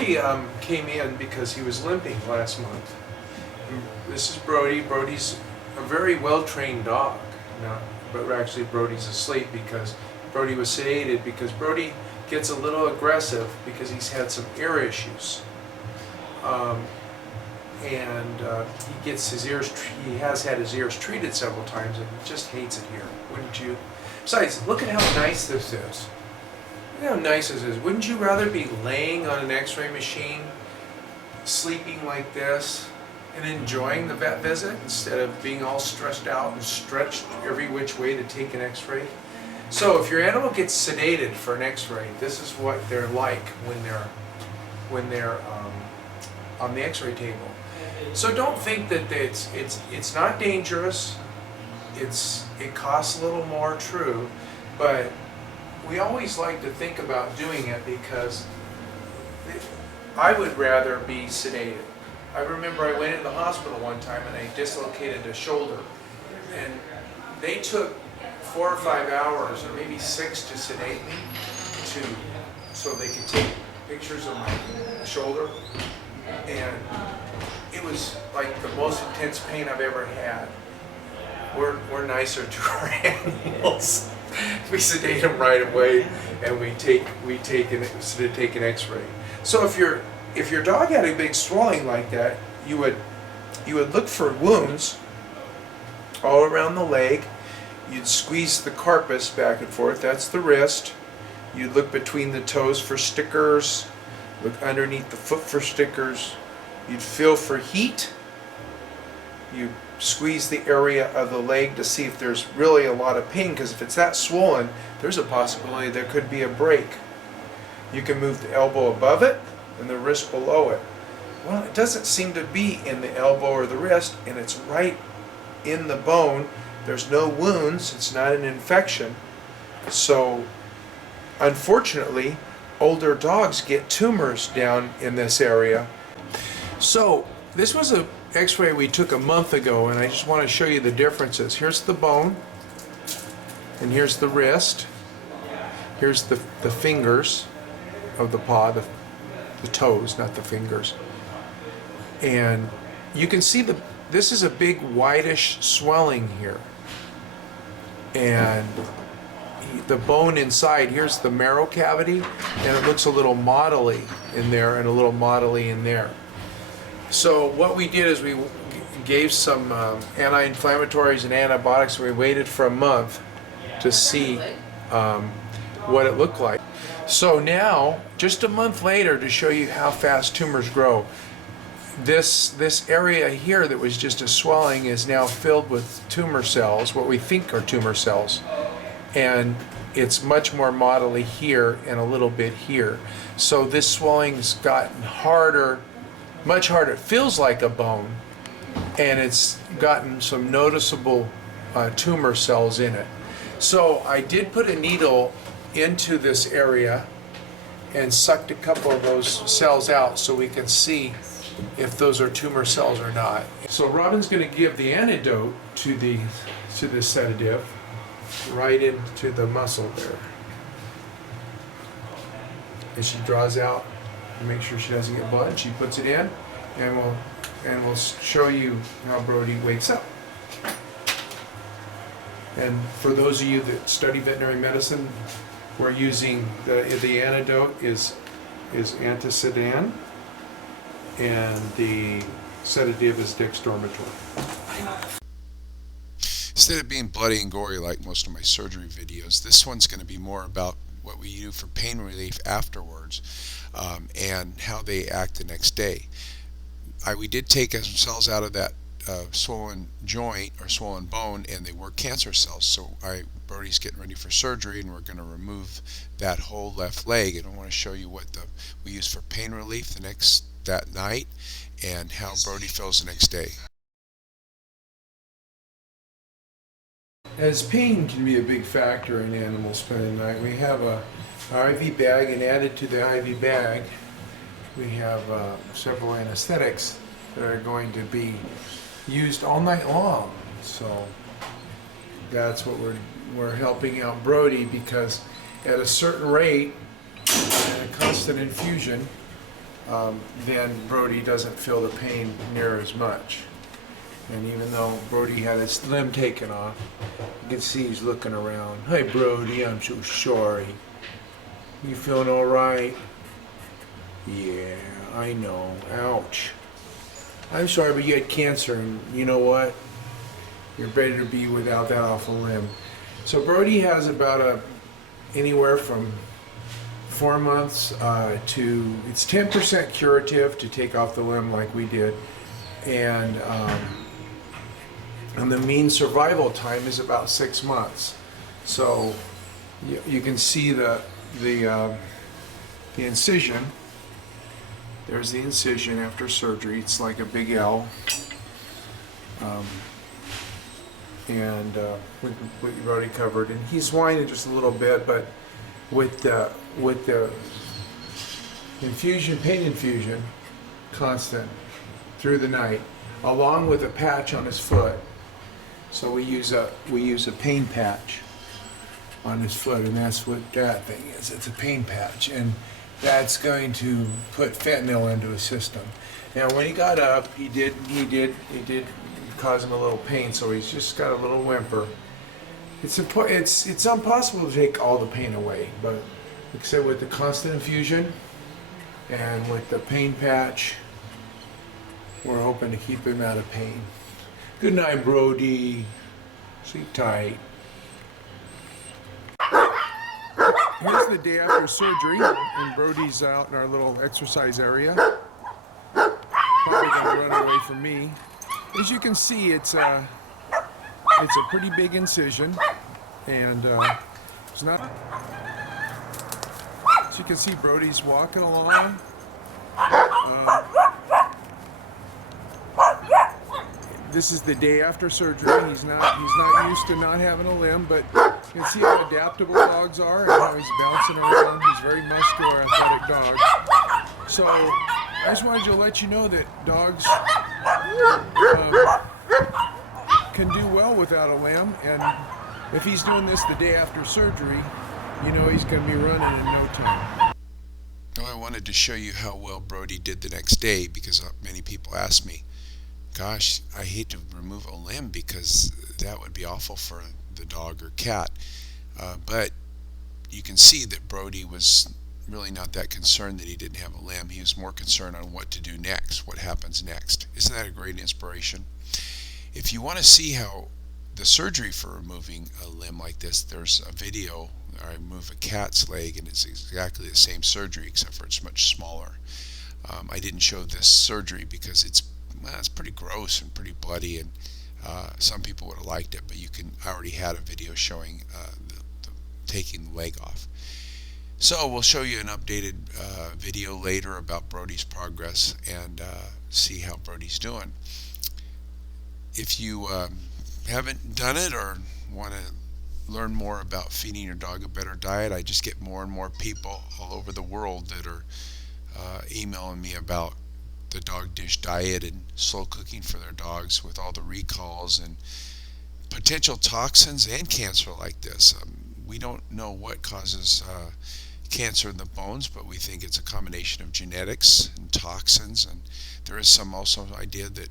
Brodie came in because he was limping last month. This is Brodie. Brodie's a very well-trained dog. Now, but actually Brodie's asleep because Brodie was sedated because Brodie gets a little aggressive because he's had some ear issues. He gets his ears, he has had his ears treated several times and he just hates it here, wouldn't you? Besides, look at how nice this is. Look at how nice this is. Wouldn't you rather be laying on an x-ray machine, sleeping like this, and enjoying the vet visit instead of being all stressed out and stretched every which way to take an x-ray? So if your animal gets sedated for an x-ray, this is what they're like when they're on the x-ray table. So don't think that it's not dangerous. It costs a little more, true, but we always like to think about doing it because I would rather be sedated. I remember I went in the hospital one time and I dislocated a shoulder, and they took 4 or 5 hours, or maybe 6, to sedate me, so they could take pictures of my shoulder, and it was like the most intense pain I've ever had. We're nicer to our animals. We sedate them right away, and we take an X-ray. So if your dog had a big swelling like that, you would look for wounds all around the leg. You'd squeeze the carpus back and forth. That's the wrist. You'd look between the toes for stickers. Look underneath the foot for stickers. You'd feel for heat. You squeeze the area of the leg to see if there's really a lot of pain, because if it's that swollen, there's a possibility there could be a break. You can move the elbow above it and the wrist below it. Well, it doesn't seem to be in the elbow or the wrist, and it's right in the bone. There's no wounds. It's not an infection. So, unfortunately, older dogs get tumors down in this area. So, this was an x-ray we took a month ago, and I just want to show you the differences. Here's the bone, and here's the wrist. Here's the fingers of the paw, the toes, not the fingers. And you can see this is a big whitish swelling here. And the bone inside, here's the marrow cavity, and it looks a little mottly in there and a little mottly in there. So what we did is we gave some anti-inflammatories and antibiotics. We waited for a month to see what it looked like. So now, just a month later, to show you how fast tumors grow, this area here that was just a swelling is now filled with tumor cells, what we think are tumor cells. And it's much more mottly here and a little bit here. So this swelling's gotten harder, much harder. It feels like a bone, and it's gotten some noticeable tumor cells in it. So I did put a needle into this area and sucked a couple of those cells out so we can see if those are tumor cells or not. So Robin's going to give the antidote to the sedative right into the muscle there. And she draws out and make sure she doesn't get blood. She puts it in, and we'll show you how Brodie wakes up. And for those of you that study veterinary medicine, we're using the antidote is Antidote, and the sedative is dextromethorphan. Instead of being bloody and gory like most of my surgery videos, this one's going to be more about what we do for pain relief afterwards, and how they act the next day. We did take some cells out of that swollen joint or swollen bone, and they were cancer cells. So Brodie's getting ready for surgery, and we're going to remove that whole left leg. And I want to show you what we use for pain relief that night, and how Brodie feels the next day. As pain can be a big factor in animals spending the night, we have an IV bag, and added to the IV bag, we have several anesthetics that are going to be used all night long. So that's what we're helping out Brodie, because at a certain rate and a constant infusion, then Brodie doesn't feel the pain near as much. And even though Brodie had his limb taken off, you can see he's looking around. Hi Brodie, I'm so sorry. You feeling all right? Yeah, I know. Ouch. I'm sorry, but you had cancer, and you know what? You're better to be without that awful limb. So Brodie has about anywhere from 4 months to, it's 10% curative to take off the limb like we did, and the mean survival time is about 6 months. So you can see the incision. There's the incision after surgery. It's like a big L. And we've already covered. And he's whining just a little bit, but with the infusion, pain infusion, constant through the night, along with a patch on his foot. So we use a pain patch on his foot, and that's what that thing is. It's a pain patch, and that's going to put fentanyl into his system. Now, when he got up, he did cause him a little pain, so he's just got a little whimper. It's impossible to take all the pain away, but except with the constant infusion and with the pain patch, we're hoping to keep him out of pain. Good night, Brodie. Sleep tight. Here's the day after surgery, and Brodie's out in our little exercise area. Probably gonna run away from me. As you can see, it's a pretty big incision, and it's not. As you can see, Brodie's walking along. This is the day after surgery. He's not used to not having a limb, but you can see how adaptable dogs are and how he's bouncing around. He's a very muscular, athletic dog. So I just wanted to let you know that dogs can do well without a limb, and if he's doing this the day after surgery, you know he's going to be running in no time. Well, I wanted to show you how well Brodie did the next day, because many people ask me, gosh, I hate to remove a limb because that would be awful for the dog or cat. But you can see that Brodie was really not that concerned that he didn't have a limb. He was more concerned on what to do next, what happens next. Isn't that a great inspiration? If you want to see how the surgery for removing a limb like this, there's a video where I remove a cat's leg, and it's exactly the same surgery except for it's much smaller. I didn't show this surgery because it's pretty gross and pretty bloody, and some people would have liked it, but I already had a video showing taking the leg off. So we'll show you an updated video later about Brodie's progress and see how Brodie's doing. If you haven't done it or want to learn more about feeding your dog a better diet, I just get more and more people all over the world that are emailing me about the dog dish diet and slow cooking for their dogs with all the recalls and potential toxins and cancer like this. We don't know what causes cancer in the bones, but we think it's a combination of genetics and toxins, and there is some also idea that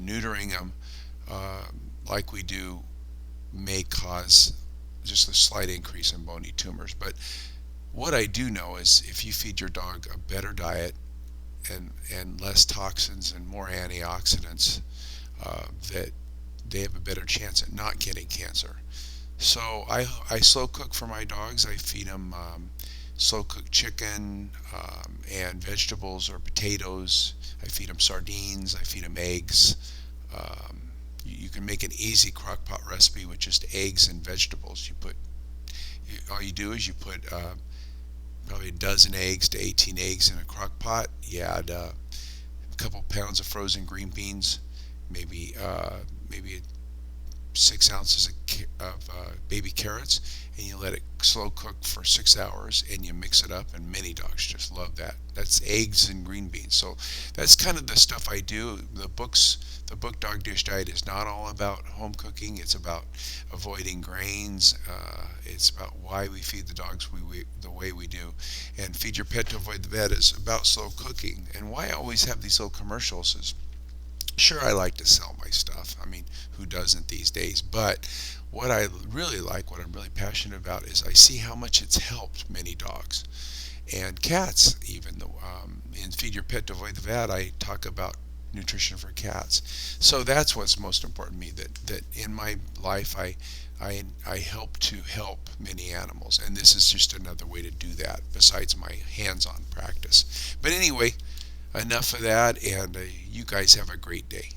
neutering them like we do may cause just a slight increase in bony tumors. But what I do know is if you feed your dog a better diet and less toxins and more antioxidants, that they have a better chance at not getting cancer. So I slow cook for my dogs. I feed them slow cooked chicken and vegetables or potatoes. I feed them sardines. I feed them eggs. You can make an easy crock pot recipe with just eggs and vegetables. All you do is you put probably a dozen eggs to 18 eggs in a crock pot. You add a couple pounds of frozen green beans, maybe 6 ounces of baby carrots, and you let it slow cook for 6 hours, and you mix it up, and many dogs just love that. That's eggs and green beans. So that's kind of the stuff I do. The books The book Dog Dish Diet is not all about home cooking. It's about avoiding grains. It's about why we feed the dogs the way we do. And Feed Your Pet to Avoid the Vet is about slow cooking. And why I always have these little commercials is, sure, I like to sell my stuff. I mean, who doesn't these days? But what I really like, what I'm really passionate about, is I see how much it's helped many dogs and cats. Even though in Feed Your Pet to Avoid the Vet, I talk about nutrition for cats. So that's what's most important to me. That in my life, I help to help many animals, and this is just another way to do that besides my hands-on practice. But anyway, enough of that, and you guys have a great day.